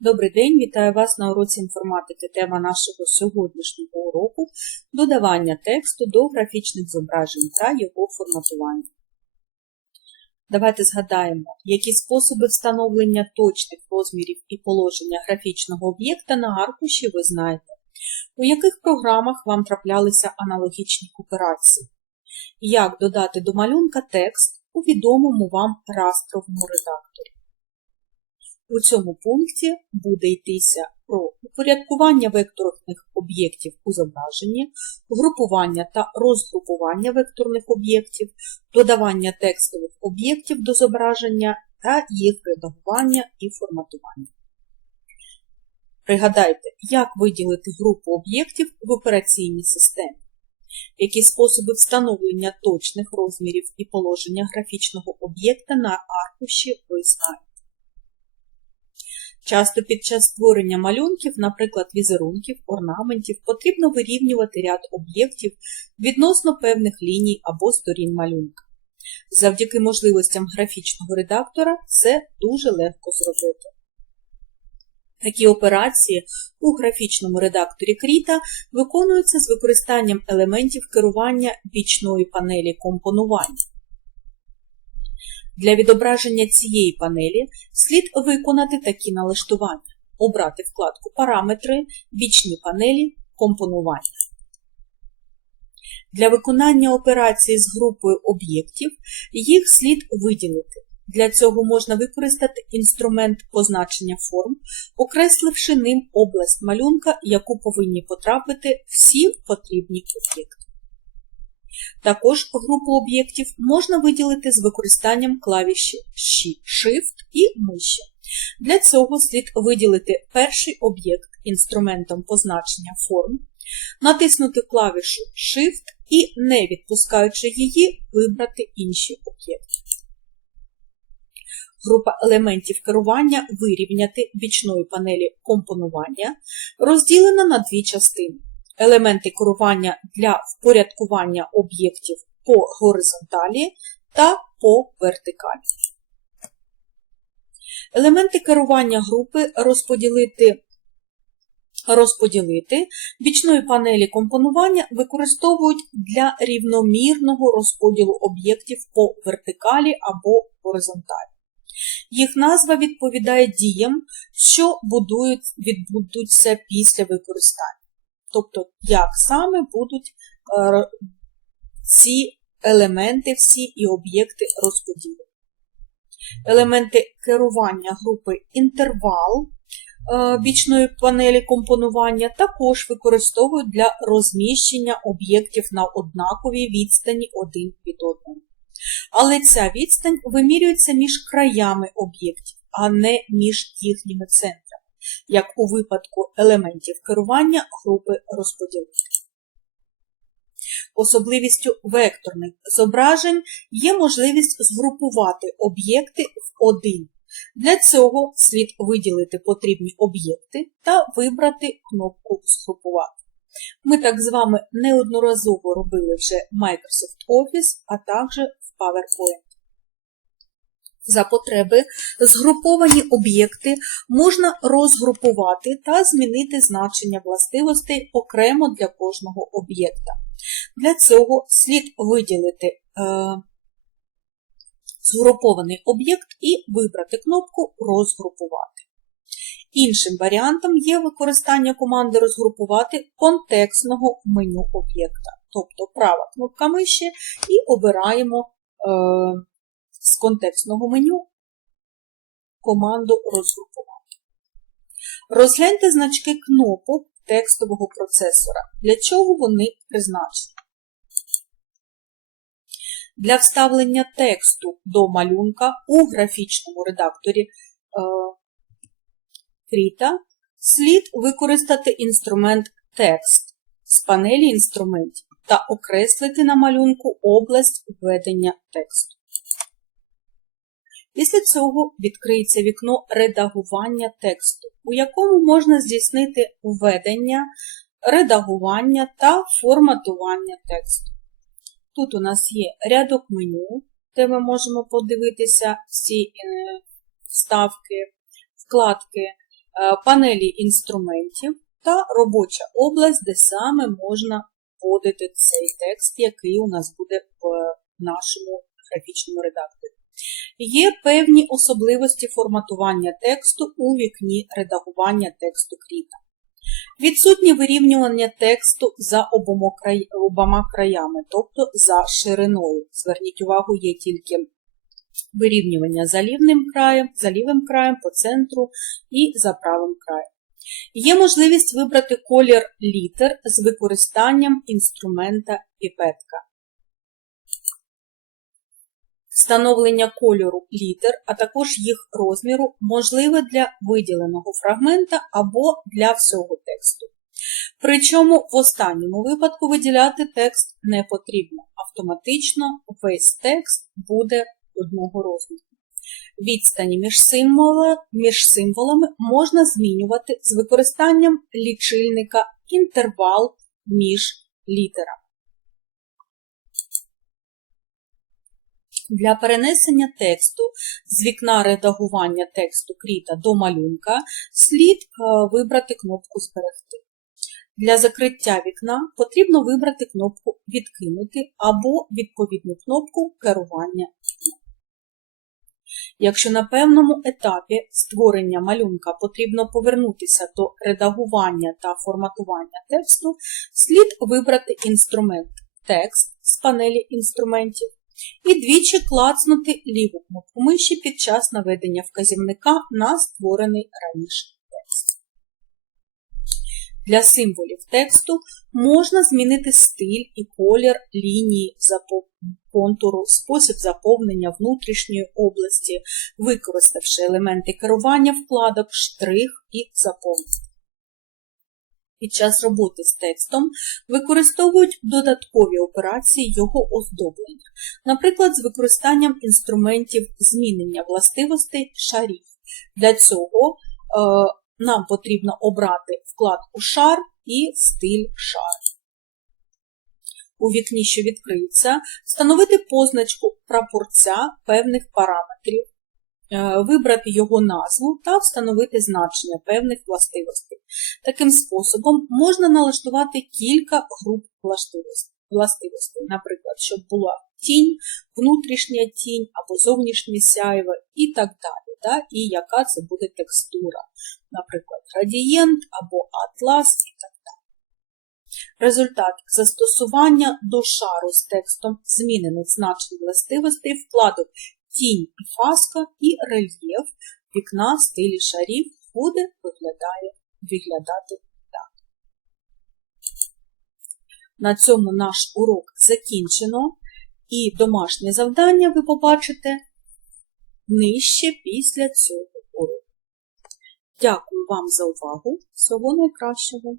Добрий день, вітаю вас на уроці інформатики. Тема нашого сьогоднішнього уроку додавання тексту до графічних зображень та його форматування. Давайте згадаємо, які способи встановлення точних розмірів і положення графічного об'єкта на аркуші ви знаєте, у яких програмах вам траплялися аналогічні операції, як додати до малюнка текст у відомому вам растровому редакторі. У цьому пункті буде йтися про упорядкування векторних об'єктів у зображенні, групування та розгрупування векторних об'єктів, додавання текстових об'єктів до зображення та їх редагування і форматування. Пригадайте, як виділити групу об'єктів в операційній системі, які способи встановлення точних розмірів і положення графічного об'єкта на аркуші ви знаєте. Часто під час створення малюнків, наприклад, візерунків, орнаментів, потрібно вирівнювати ряд об'єктів відносно певних ліній або сторін малюнка. Завдяки можливостям графічного редактора це дуже легко зробити. Такі операції у графічному редакторі Кріта виконуються з використанням елементів керування бічної панелі компонування. Для відображення цієї панелі слід виконати такі налаштування. Обрати вкладку Параметри, бічні панелі, компонування. Для виконання операції з групою об'єктів їх слід виділити. Для цього можна використати інструмент позначення форм, окресливши ним область малюнка, яку повинні потрапити всі потрібні об'єкти. Також групу об'єктів можна виділити з використанням клавіші Shift і миші. Для цього слід виділити перший об'єкт інструментом позначення форм, натиснути клавішу Shift і, не відпускаючи її, вибрати інші об'єкти. Група елементів керування вирівняти бічної панелі компонування розділена на дві частини елементи керування для впорядкування об'єктів по горизонталі та по вертикалі. Елементи керування групи розподілити розподілити бічної панелі компонування використовують для рівномірного розподілу об'єктів по вертикалі або горизонталі. Їх назва відповідає діям, що будують, відбудуться після використання. Тобто, як саме будуть е, ці елементи всі і об'єкти розподілені. Елементи керування групи інтервал е, бічної панелі компонування також використовують для розміщення об'єктів на однаковій відстані один від одного. Але ця відстань вимірюється між краями об'єктів, а не між їхніми центрами як у випадку елементів керування групи розподілити. Особливістю векторних зображень є можливість згрупувати об'єкти в один. Для цього слід виділити потрібні об'єкти та вибрати кнопку Згрупувати. Ми так з вами неодноразово робили вже Microsoft Office, а також в PowerPoint. За потреби згруповані об'єкти можна розгрупувати та змінити значення властивостей окремо для кожного об'єкта. Для цього слід виділити е, згрупований об'єкт і вибрати кнопку Розгрупувати. Іншим варіантом є використання команди Розгрупувати контекстного меню об'єкта. Тобто права кнопка миші і обираємо. Е, з контекстного меню команду розгрупувати. Розгляньте значки кнопок текстового процесора. Для чого вони призначені? Для вставлення тексту до малюнка у графічному редакторі е, Кріта слід використати інструмент текст з панелі інструментів та окреслити на малюнку область введення тексту. Після цього відкриється вікно редагування тексту, у якому можна здійснити введення, редагування та форматування тексту. Тут у нас є рядок меню, де ми можемо подивитися всі е, вставки, вкладки, панелі інструментів та робоча область, де саме можна вводити цей текст, який у нас буде в нашому графічному редакторі. Є певні особливості форматування тексту у вікні редагування тексту кріта. Відсутнє вирівнювання тексту за обома, краями, тобто за шириною. Зверніть увагу, є тільки вирівнювання за лівним краєм, за лівим краєм, по центру і за правим краєм. Є можливість вибрати колір літер з використанням інструмента піпетка. Встановлення кольору літер, а також їх розміру можливе для виділеного фрагмента або для всього тексту. Причому в останньому випадку виділяти текст не потрібно. Автоматично весь текст буде одного розміру. Відстані між, символа, між символами можна змінювати з використанням лічильника інтервал між літерами. Для перенесення тексту з вікна редагування тексту кріта до малюнка слід е, вибрати кнопку Зберегти. Для закриття вікна потрібно вибрати кнопку Відкинути або відповідну кнопку керування. Якщо на певному етапі створення малюнка потрібно повернутися до редагування та форматування тексту, слід вибрати інструмент Текст з панелі інструментів і двічі клацнути ліву кнопку миші під час наведення вказівника на створений раніше текст. Для символів тексту можна змінити стиль і колір лінії контуру, спосіб заповнення внутрішньої області, використавши елементи керування вкладок, штрих і заповнення. Під час роботи з текстом використовують додаткові операції його оздоблення, наприклад, з використанням інструментів змінення властивостей шарів. Для цього е, нам потрібно обрати вкладку Шар і стиль шар. У вікні, що відкриється, встановити позначку прапорця певних параметрів, вибрати його назву та встановити значення певних властивостей. Таким способом можна налаштувати кілька груп властивостей, наприклад, щоб була тінь, внутрішня тінь або зовнішнє сяйво і так далі. Да? І яка це буде текстура, наприклад, градієнт або атлас і так далі. Результат застосування до шару з текстом змінених значень властивостей вкладок тінь і фаска і рельєф вікна в стилі шарів буде виглядає виглядати так. На цьому наш урок закінчено, і домашнє завдання ви побачите нижче після цього уроку. Дякую вам за увагу. Всього найкращого!